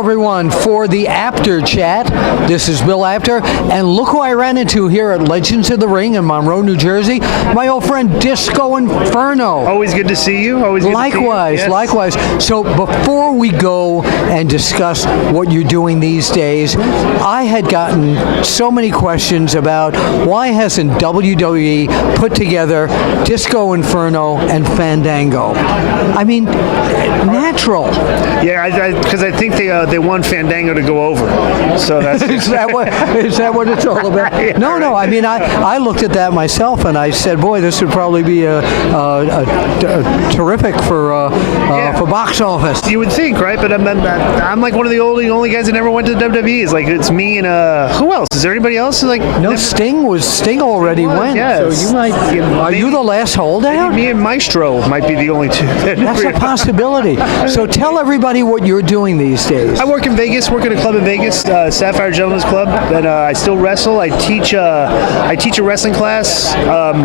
everyone, for the After Chat. This is Bill After, and look who I ran into here at Legends of the Ring in Monroe, New Jersey. My old friend Disco Inferno. Always good to see you. Always good likewise, to see you. Yes. Likewise. So before we go and discuss what you're doing these days, I had gotten so many questions about why hasn't WWE put together Disco Inferno and Fandango? I mean, natural. Yeah, because I think they want Fandango to go over. So that's is that what it's all about? Right, no, right. no. I mean, I looked at that myself and I said, boy, this would probably be a terrific for box office. You would think, right? But I'm like one of the only guys that never went to the WWE. It's like it's me and who else? Is there anybody else? Like no, Sting already went. Yes. So you might. Are you the last holdout? Me and Maestro might be the only two. That's a possibility. So tell everybody what you're doing these days. I work in Vegas. Work at a club in Vegas, Sapphire Gentlemen's Club, and I still wrestle. I teach a wrestling class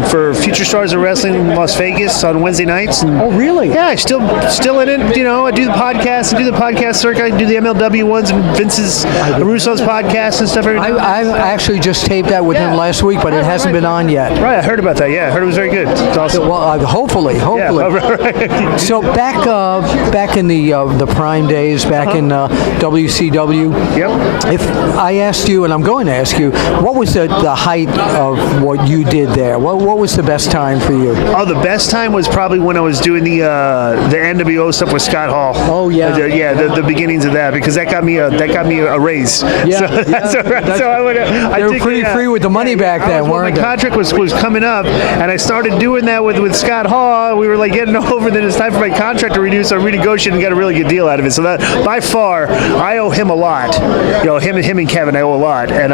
for Future Stars of Wrestling in Las Vegas on Wednesday nights. And oh, really? Yeah, I'm still in it. You know, I do the podcast. I do the podcast circuit. I do the MLW ones and Vince's Russo's podcast and stuff. I actually just taped that with him last week, but it hasn't been on yet. Right, I heard about that. Yeah, I heard it was very good. It's awesome. Well, hopefully. Yeah, right. So back in the Prime days, back in WCW. Yep. If I asked you, and I'm going to ask you, what was the height of what you did there? What was the best time for you? Oh, the best time was probably when I was doing the NWO stuff with Scott Hall. Oh yeah. The beginnings of that, because that got me a raise. Yeah. So they were pretty free with the money back then, weren't they? My contract was coming up, and I started doing that with Scott Hall. We were like getting over. Then it's time for my contract to renew, so I renegotiated and got a really good deal out of it. So that by far, I owe him a lot. You know, him and Kevin, I owe a lot, and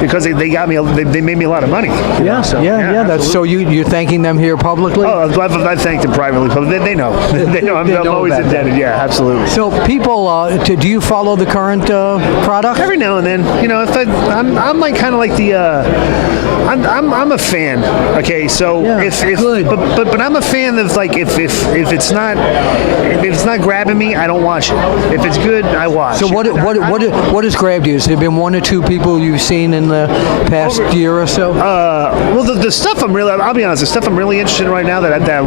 because they got me, they made me a lot of money. Yeah, so, That's so you're thanking them here publicly. Oh, I've thanked them privately. They know. They know. I'm always indebted. Yeah, absolutely. So people, do you follow the current product? Every now and then, you know, if I'm like kind of like the, I'm a fan. Okay, so but I'm a fan of like if it's not grabbing me, I don't watch it. If it's good, I watch. So what has grabbed you? Has there been one or two people you've seen in the past year or so? Well, the stuff I'll be honest, the stuff I'm really interested in right now that I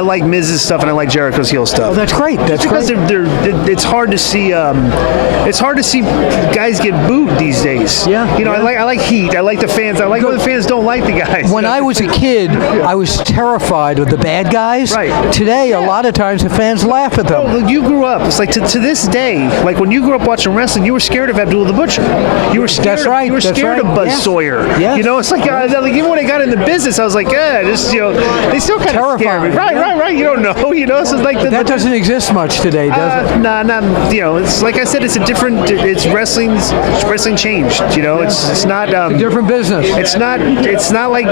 like Miz's stuff and I like Jericho's heel stuff. Oh, that's great. That's because great. It's hard to see guys get booed these days. Yeah. You know, I like heat. I like the fans. I like when the fans don't like the guys. When I was a kid, I was terrified of the bad guys. Right. Today, a lot of times the fans laugh at them. Well, you grew up. It's like to this day, like when you grew up watching wrestling, you were scared of Abdullah the Butcher. You were scared. That's right. You were scared of Buzz Sawyer. Yes. You know, it's like even when I got in the business, I was like, just they still kind of scare me. Right. You don't know. You know, so it's like that doesn't exist much today, does it? Nah, not. You know, it's like I said, it's a different. It's wrestling changed. You know, it's not a different business. It's not like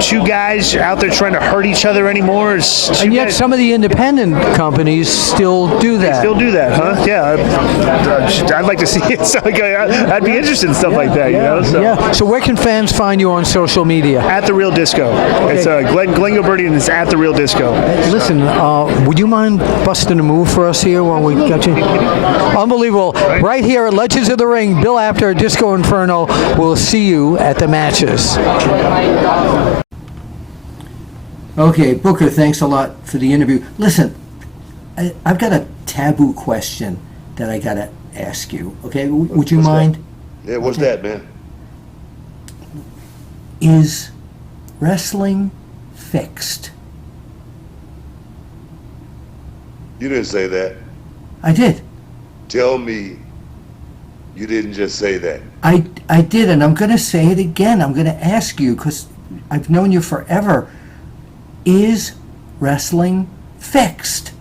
two guys out there trying to hurt each other anymore. And yet, some of the independent companies still do that. They still do that, huh? Yeah, I'd like to see it. So I'd be interested in stuff like that. You know. So. Yeah. So where can fans find you on social media? At The Real Disco. Okay. It's Glen Gilbertti, and it's at The Real Disco. Listen, would you mind busting a move for us here while we got you? Unbelievable. Right here at Legends of the Ring, Bill After, Disco Inferno. We'll see you at the matches. Okay, Booker, thanks a lot for the interview. Listen, I've got a taboo question that I got to ask you. Okay, would you mind? Yeah, what's that, man? Is wrestling fixed? You didn't say that. I did. Tell me you didn't just say that. I did, and I'm going to say it again. I'm going to ask you, because I've known you forever. Is wrestling fixed?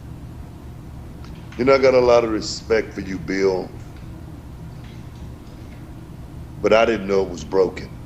You know, I got a lot of respect for you, Bill. But I didn't know it was broken.